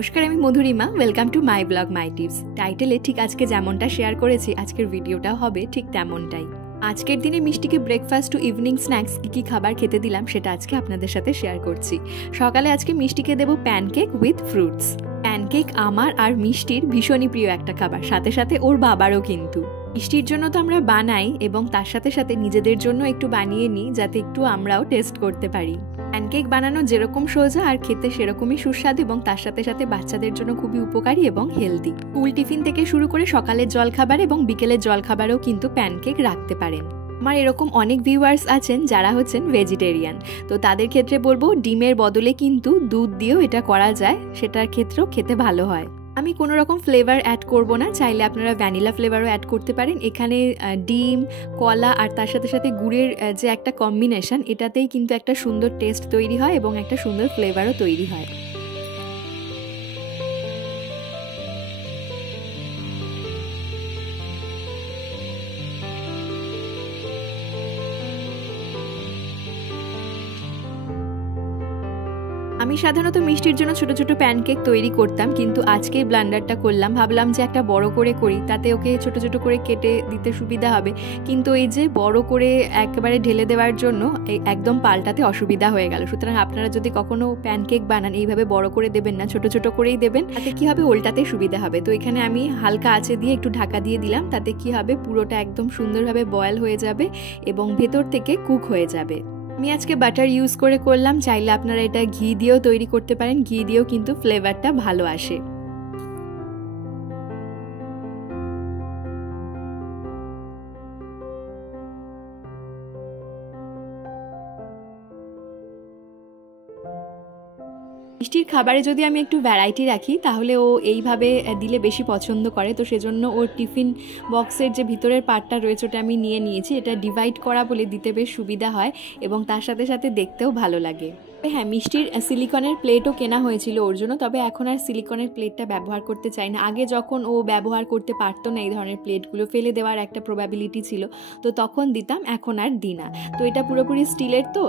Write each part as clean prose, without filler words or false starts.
নমস্কার, আমি Madhurima. Welcome to my blog my tips. টাইটেলে ঠিক আজকে যেমনটা শেয়ার করেছি, আজকের ভিডিওটা হবে ঠিক তেমনটাই। আজকের দিনে মিষ্টিকে ব্রেকফাস্ট টু ইভিনিং স্ন্যাক্স কী খাবার খেতে দিলাম সেটা আজকে আপনাদের সাথে শেয়ার করছি। সকালে আজকে মিষ্টিকে দেবো প্যানকেক উইথ ফ্রুটস। প্যানকেক আমার আর মিষ্টির ভীষণই প্রিয় একটা খাবার, সাথে সাথে ওর বাবারও। কিন্তু মিষ্টির জন্য তো আমরা বানাই এবং তার সাথে সাথে নিজেদের জন্য একটু বানিয়ে নিই, যাতে একটু আমরাও টেস্ট করতে পারি। প্যানকেক বানানো যেরকম সোজা আর খেতে সেরকমই সুস্বাদু, এবং তার সাথে সাথে বাচ্চাদের জন্য খুবই উপকারী এবং হেলদি। স্কুল টিফিন থেকে শুরু করে সকালের জলখাবার এবং বিকেলের জলখাবারেও কিন্তু প্যানকেক রাখতে পারেন। আমার এরকম অনেক ভিউয়ার্স আছেন যারা হচ্ছেন ভেজিটেরিয়ান, তো তাদের ক্ষেত্রে বলবো ডিমের বদলে কিন্তু দুধ দিয়েও এটা করা যায়, সেটার ক্ষেত্রেও খেতে ভালো হয়। আমি কোনো রকম ফ্লেভার অ্যাড করব না, চাইলে আপনারা ভ্যানিলা ফ্লেভারও অ্যাড করতে পারেন। এখানে ডিম, কলা আর তার সাথে সাথে গুড়ের যে একটা কম্বিনেশন, এটাতেই কিন্তু একটা সুন্দর টেস্ট তৈরি হয় এবং একটা সুন্দর ফ্লেভারও তৈরি হয়। আমি সাধারণত মিষ্টির জন্য ছোট ছোট প্যানকেক তৈরি করতাম, কিন্তু আজকে ব্লান্ডারটা করলাম, ভাবলাম যে একটা বড় করে করি, তাতে ওকে ছোট ছোট করে কেটে দিতে সুবিধা হবে। কিন্তু এই যে বড় করে একেবারে ঢেলে দেওয়ার জন্য একদম পাল্টাতে অসুবিধা হয়ে গেল। সুতরাং আপনারা যদি কখনো প্যানকেক বানান, এইভাবে বড় করে দেবেন না, ছোট ছোট করেই দেবেন, তাতে কি হবে, উল্টাতে সুবিধা হবে। তো এখানে আমি হালকা আঁচে দিয়ে একটু ঢাকা দিয়ে দিলাম, তাতে কি হবে, পুরোটা একদম সুন্দরভাবে বয়েল হয়ে যাবে এবং ভেতর থেকে কুক হয়ে যাবে। আমি আজকে বাটার ইউজ করে করলাম, চাইলে আপনারা এটা ঘি দিয়েও তৈরি করতে পারেন, ঘি দিয়েও কিন্তু ফ্লেভারটা ভালো আসে। মিষ্টির খাবারে যদি আমি একটু ভ্যারাইটি রাখি, তাহলে ও এইভাবে দিলে বেশি পছন্দ করে। তো সেজন্য ওর টিফিন বক্সের যে ভিতরের পার্টটা রয়েছে ওটা আমি নিয়ে নিয়েছি। এটা ডিভাইড করা বলে দিতে বেশ সুবিধা হয় এবং তার সাথে সাথে দেখতেও ভালো লাগে। হ্যাঁ, মিষ্টির সিলিকনের প্লেটও কেনা হয়েছিল ওর জন্য, তবে এখন আর সিলিকনের প্লেটটা ব্যবহার করতে চাই না। আগে যখন ও ব্যবহার করতে পারতো না এই ধরনের প্লেটগুলো, ফেলে দেওয়ার একটা প্রবাবিলিটি ছিল, তো তখন দিতাম, এখন আর দিই না। তো এটা পুরোপুরি স্টিলের, তো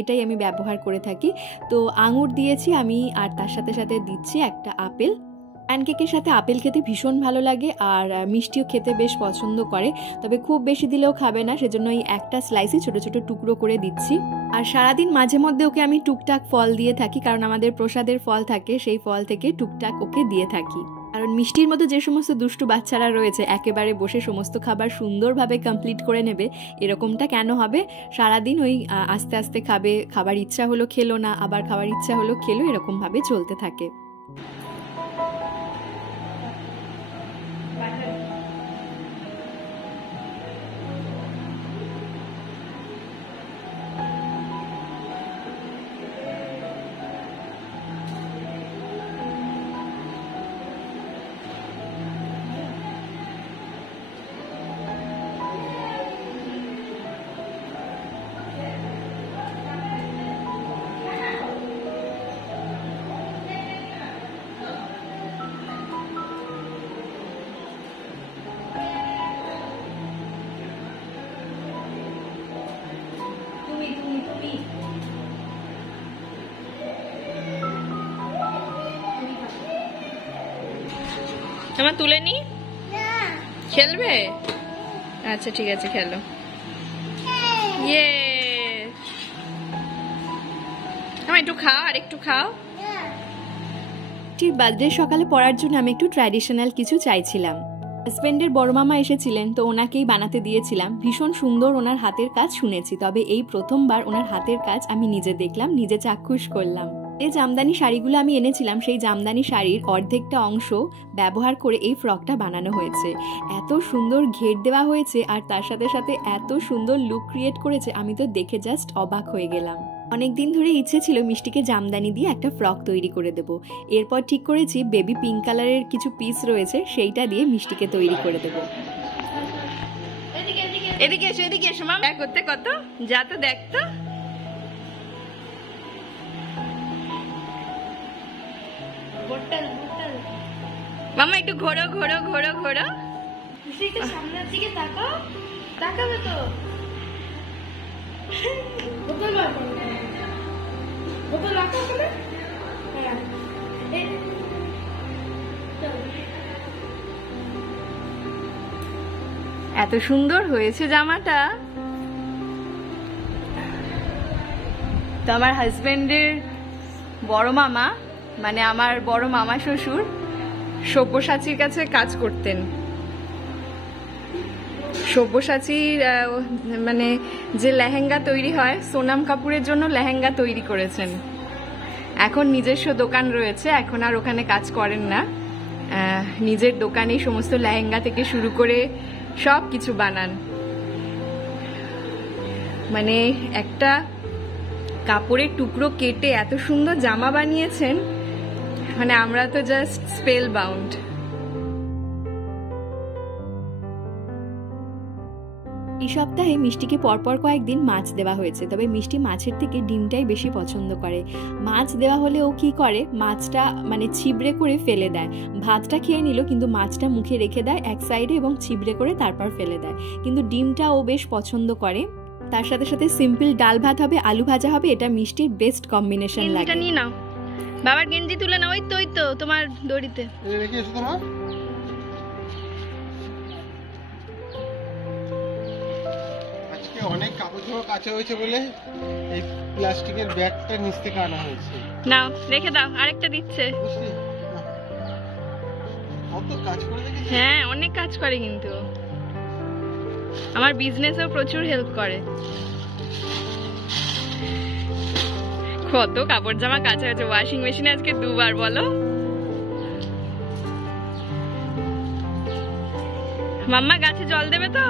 এটাই আমি ব্যবহার করে থাকি। তো আঙুর দিয়েছি আমি, আর তার সাথে সাথে দিচ্ছি একটা আপেল। প্যানকেকের সাথে আপেল খেতে ভীষণ ভালো লাগে, আর মিষ্টিও খেতে বেশ পছন্দ করে, তবে খুব বেশি দিলেও খাবে না, সেজন্য এই একটা স্লাইসই ছোট ছোট টুকরো করে দিচ্ছি। আর সারাদিন মাঝে মধ্যে ওকে আমি টুকটাক ফল দিয়ে থাকি, কারণ আমাদের প্রসাদের ফল থাকে, সেই ফল থেকে টুকটাক ওকে দিয়ে থাকি। কারণ মিষ্টির মতো যে সমস্ত দুষ্টু বাচ্চারা রয়েছে, একেবারে বসে সমস্ত খাবার সুন্দরভাবে কমপ্লিট করে নেবে এরকমটা কেন হবে? সারাদিন ওই আস্তে আস্তে খাবে, খাবার ইচ্ছা হলো খেলো না, আবার খাবার ইচ্ছা হলো খেলো, এরকমভাবে চলতে থাকে। তোমার তুলে নি খেলবে? আচ্ছা ঠিক আছে, খেলো। ইয়ে, আমার একটু খাও, আর একটু খাও। ঠিক বার্থডে সকালে পড়ার জন্য আমি একটু ট্র্যাডিশনাল কিছু চাইছিলাম। হাজব্যান্ডের বড় মামা এসেছিলেন, তো ওনাকেই বানাতে দিয়েছিলাম। ভীষণ সুন্দর ওনার হাতের কাজ শুনেছি, তবে এই প্রথমবার ওনার হাতের কাজ আমি নিজে দেখলাম, নিজে চাক্ষুষ করলাম। এই জামদানি শাড়িগুলো আমি এনেছিলাম, সেই জামদানি শাড়ির অর্ধেকটা অংশ ব্যবহার করে এই ফ্রকটা বানানো হয়েছে। এত সুন্দর ঘের দেওয়া হয়েছে, আর তার সাথে সাথে এত সুন্দর লুক ক্রিয়েট করেছে, আমি তো দেখে জাস্ট অবাক হয়ে গেলাম। অনেকদিন ধরে ইচ্ছে ছিল মিষ্টিকে জামদানি দিয়ে একটা ফ্রক তৈরি করে দেবো। এরপর ঠিক করেছি বেবি পিঙ্ক কালারের কিছু পিস রয়েছে, সেইটা দিয়ে মিষ্টিকে তৈরি করে দেবো। এদিকে এসো, এদিকে এসো মাম, দেখ করতে কত যা, তো দেখ তো। মামা একটু ঘোরো ঘোরো ঘোরো ঘোরো, সামনের দিকে তাকাও, তাকাবে তো। বোতল বার করো, বোতল রাখো ওখানে। হ্যাঁ এত সুন্দর হয়েছে জামাটা। তো আমার হাজবেন্ডের বড় মামা, মানে আমার বড় মামা শ্বশুর সব্যসাচীর কাছে কাজ করতেন। সব্যসাচীর মানে যে লেহেঙ্গা তৈরি হয়, সোনাম কাপুরের জন্য লেহেঙ্গা তৈরি করেছেন। এখন নিজস্ব দোকান রয়েছে, এখন আর ওখানে কাজ করেন না। নিজের দোকানে সমস্ত লেহেঙ্গা থেকে শুরু করে সব কিছু বানান। মানে একটা কাপড়ের টুকরো কেটে এত সুন্দর জামা বানিয়েছেন, মানে আমরা তো জাস্ট স্পেল বাউন্ড। এই সপ্তাহে মিষ্টিকে পরপর কয়েকদিন মাছ দেওয়া হয়েছে, তবে মিষ্টি মাছের থেকে ডিমটাই বেশি পছন্দ করে। মাছ দেওয়া হলে ও কি করে, মাছটা মানে ছিবড়ে করে ফেলে দেয়। ভাতটা খেয়ে নিল, কিন্তু মাছটা মুখে রেখে দেয় এক সাইডে এবং ছিবড়ে করে তারপর ফেলে দেয়। কিন্তু ডিমটা ও বেশ পছন্দ করে। তার সাথে সাথে সিম্পল ডাল ভাত হবে, আলু ভাজা হবে, এটা মিষ্টির বেস্ট কম্বিনেশন লাগে। এটা নিয়ে নাও, বাবার গেঞ্জি তুলে নাও। ওই তো তোমার দড়িতে রেখে এসো। তোমার আজকে অনেক কাপড় চোপড় কাচা হয়েছে বলে এই প্লাস্টিকের ব্যাগটা নিচ থেকে আনা হয়েছে। নাও রেখে দাও, আরেকটা দিচ্ছে। কত কাজ করে দেখেছিস? হ্যাঁ, অনেক কাজ করে, কিন্তু আমার বিজনেসেও প্রচুর হেল্প করে। কত কাপড় জামা কাচা হয়েছে ওয়াশিং মেশিনে আজকে 2 বার, বলো। মাম্মা গাছে জল দেবে তো?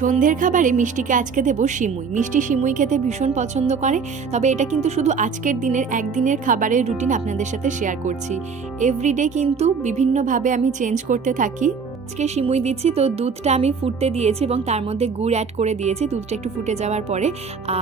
সন্ধ্যের খাবারে মিষ্টিকে আজকে দেবো সিমুই। মিষ্টি সিমুই খেতে ভীষণ পছন্দ করে, তবে এটা কিন্তু শুধু আজকের দিনের একদিনের খাবারের রুটিন আপনাদের সাথে শেয়ার করছি। এভরিডে কিন্তু বিভিন্নভাবে আমি চেঞ্জ করতে থাকি। আজকে সিমুই দিচ্ছি, তো দুধটা আমি ফুটতে দিয়েছি এবং তার মধ্যে গুড় অ্যাড করে দিয়েছি। দুধটা একটু ফুটে যাওয়ার পরে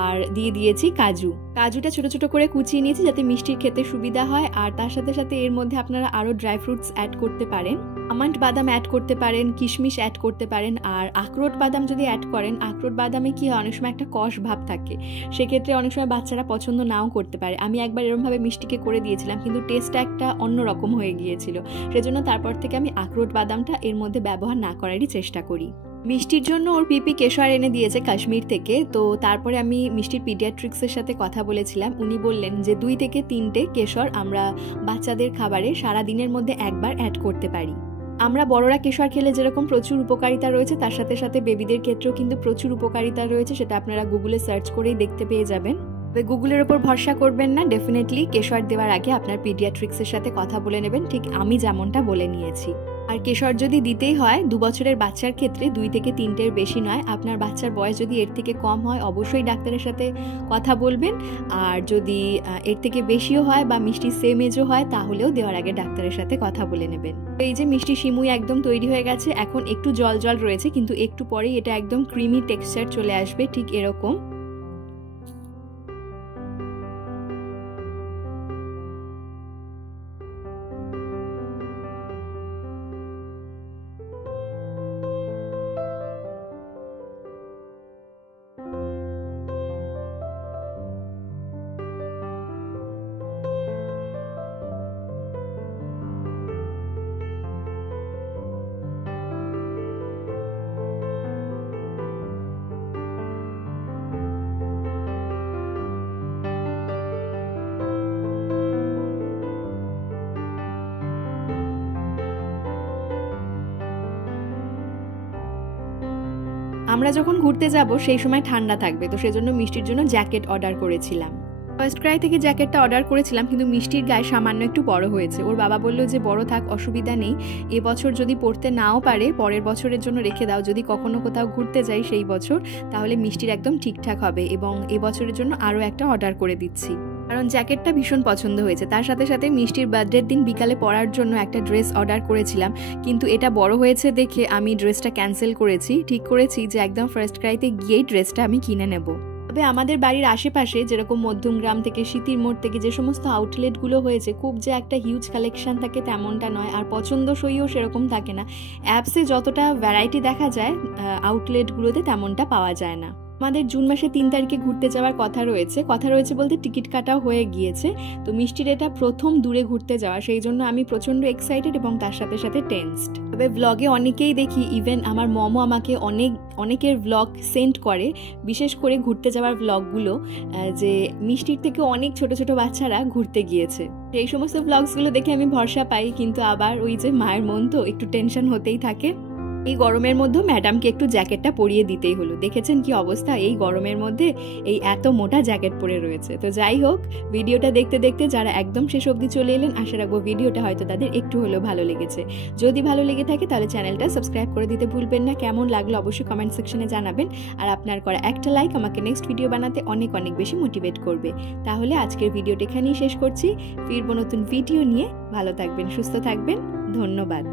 আর দিয়ে দিয়েছি কাজুটা ছোট ছোট করে কুচিয়ে নিয়েছি যাতে মিষ্টির খেতে সুবিধা হয়। আর তার সাথে সাথে এর মধ্যে আপনারা আরও ড্রাই ফ্রুটস অ্যাড করতে পারেন। আমন্ড বাদাম অ্যাড করতে পারেন, কিশমিশ অ্যাড করতে পারেন। আর আখরোট বাদাম যদি অ্যাড করেন, আখরোট বাদামে কি হয়, অনেক সময় একটা কষ ভাব থাকে, সেক্ষেত্রে অনেক সময় বাচ্চারা পছন্দ নাও করতে পারে। আমি একবার এরকমভাবে মিষ্টিকে করে দিয়েছিলাম, কিন্তু টেস্টটা একটা অন্যরকম হয়ে গিয়েছিল। সেজন্য তারপর থেকে আমি আখরোট বাদামটা এর মধ্যে ব্যবহার না করারই চেষ্টা করি। মিষ্টির জন্য ওর পিপি কেশর এনে দিয়েছে কাশ্মীর থেকে। তো তারপরে আমি মিষ্টির পিডিয়াট্রিক্সের সাথে কথা বলেছিলাম। উনি বললেন যে 2 থেকে 3টে কেশর আমরা বাচ্চাদের খাবারে সারা দিনের মধ্যে একবার অ্যাড করতে পারি। আমরা বড়রা কেশর খেলে যেরকম প্রচুর উপকারিতা রয়েছে, তার সাথে সাথে বেবিদের ক্ষেত্রেও কিন্তু প্রচুর উপকারিতা রয়েছে। সেটা আপনারা গুগলে সার্চ করেই দেখতে পেয়ে যাবেন। তবে গুগলের ওপর ভরসা করবেন না, ডেফিনেটলি কেশর দেওয়ার আগে আপনার পিডিয়াট্রিক্সের সাথে কথা বলে নেবেন, ঠিক আমি যেমনটা বলে নিয়েছি। আর কেশর যদি দিতেই হয় 2 বছরের বাচ্চার ক্ষেত্রে 2 থেকে 3টের বেশি নয়। আপনার বাচ্চার বয়স যদি এর থেকে কম হয় অবশ্যই ডাক্তারের সাথে কথা বলবেন। আর যদি এর থেকে বেশিও হয় বা মিষ্টি সেম এজও হয়, তাহলেও দেওয়ার আগে ডাক্তারের সাথে কথা বলে নেবেন। এই যে মিষ্টি সিমুই একদম তৈরি হয়ে গেছে। এখন একটু জল জল রয়েছে, কিন্তু একটু পরেই এটা একদম ক্রিমি টেক্সচার চলে আসবে, ঠিক এরকম। আমরা যখন ঘুরতে যাব সেই সময় ঠান্ডা থাকবে, তো সেজন্য মিষ্টির জন্য জ্যাকেট অর্ডার করেছিলাম। ফার্স্ট ক্রাই থেকে জ্যাকেটটা অর্ডার করেছিলাম, কিন্তু মিষ্টির গায়ে সামান্য একটু বড় হয়েছে। ওর বাবা বললো যে বড় থাক, অসুবিধা নেই, এবছর যদি পড়তে নাও পারে পরের বছরের জন্য রেখে দাও, যদি কখনো কোথাও ঘুরতে যাই সেই বছর, তাহলে মিষ্টির একদম ঠিকঠাক হবে। এবং এবছরের জন্য আরও একটা অর্ডার করে দিচ্ছি, কারণ জ্যাকেটটা ভীষণ পছন্দ হয়েছে। তার সাথে সাথে মিষ্টির বার্থডের দিন বিকালে পরার জন্য একটা ড্রেস অর্ডার করেছিলাম, কিন্তু এটা বড় হয়েছে দেখে আমি ড্রেসটা ক্যান্সেল করেছি। ঠিক করেছি যে একদম ফার্স্ট ক্রাইতে গিয়েই ড্রেসটা আমি কিনে নেব। তবে আমাদের বাড়ির আশেপাশে যেরকম মধ্যমগ্রাম থেকে সিতির মোড় থেকে যে সমস্ত আউটলেটগুলো হয়েছে, খুব যে একটা হিউজ কালেকশন থাকে তেমনটা নয়, আর পছন্দসইও সেরকম থাকে না। অ্যাপসে যতটা ভ্যারাইটি দেখা যায় আউটলেটগুলোতে তেমনটা পাওয়া যায় না। আমাদের জুন মাসে 3 তারিখে ঘুরতে যাওয়ার কথা রয়েছে বলতে টিকিট কাটাও হয়ে গিয়েছে। তো মিষ্টির এটা প্রথম দূরে ঘুরতে যাওয়া, সেই জন্য আমি প্রচণ্ড এক্সাইটেড এবং তার সাথে সাথে টেন্সড। তবে ব্লগে অনেকেই দেখি, ইভেন আমার মমও আমাকে অনেকের ব্লগ সেন্ড করে, বিশেষ করে ঘুরতে যাওয়ার ব্লগগুলো, যে মিষ্টির থেকে অনেক ছোট ছোট বাচ্চারা ঘুরতে গিয়েছে। এই সমস্ত ব্লগসগুলো দেখে আমি ভরসা পাই, কিন্তু আবার ওই যে মায়ের মন তো একটু টেনশন হতেই থাকে। এই গরমের মধ্যে ম্যাডামকে একটু জ্যাকেটটা পরিয়ে দিতেই হলো। দেখেছেন কি অবস্থা, এই গরমের মধ্যে এই এত মোটা জ্যাকেট পরে রয়েছে। তো যাই হোক, ভিডিওটা দেখতে দেখতে যারা একদম শেষ অবধি চলে এলেন, আশা রাখবো ভিডিওটা হয়তো তাদের একটু হলেও ভালো লেগেছে। যদি ভালো লেগে থাকে তাহলে চ্যানেলটা সাবস্ক্রাইব করে দিতে ভুলবেন না। কেমন লাগলো অবশ্যই কমেন্ট সেকশনে জানাবেন, আর আপনার করা একটা লাইক আমাকে নেক্সট ভিডিও বানাতে অনেক অনেক বেশি মোটিভেট করবে। তাহলে আজকের ভিডিওটা এখানেই শেষ করছি, ফিরবো নতুন ভিডিও নিয়ে। ভালো থাকবেন, সুস্থ থাকবেন, ধন্যবাদ।